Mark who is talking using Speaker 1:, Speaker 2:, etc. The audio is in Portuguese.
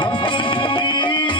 Speaker 1: Vamos, oh. vamos. Oh.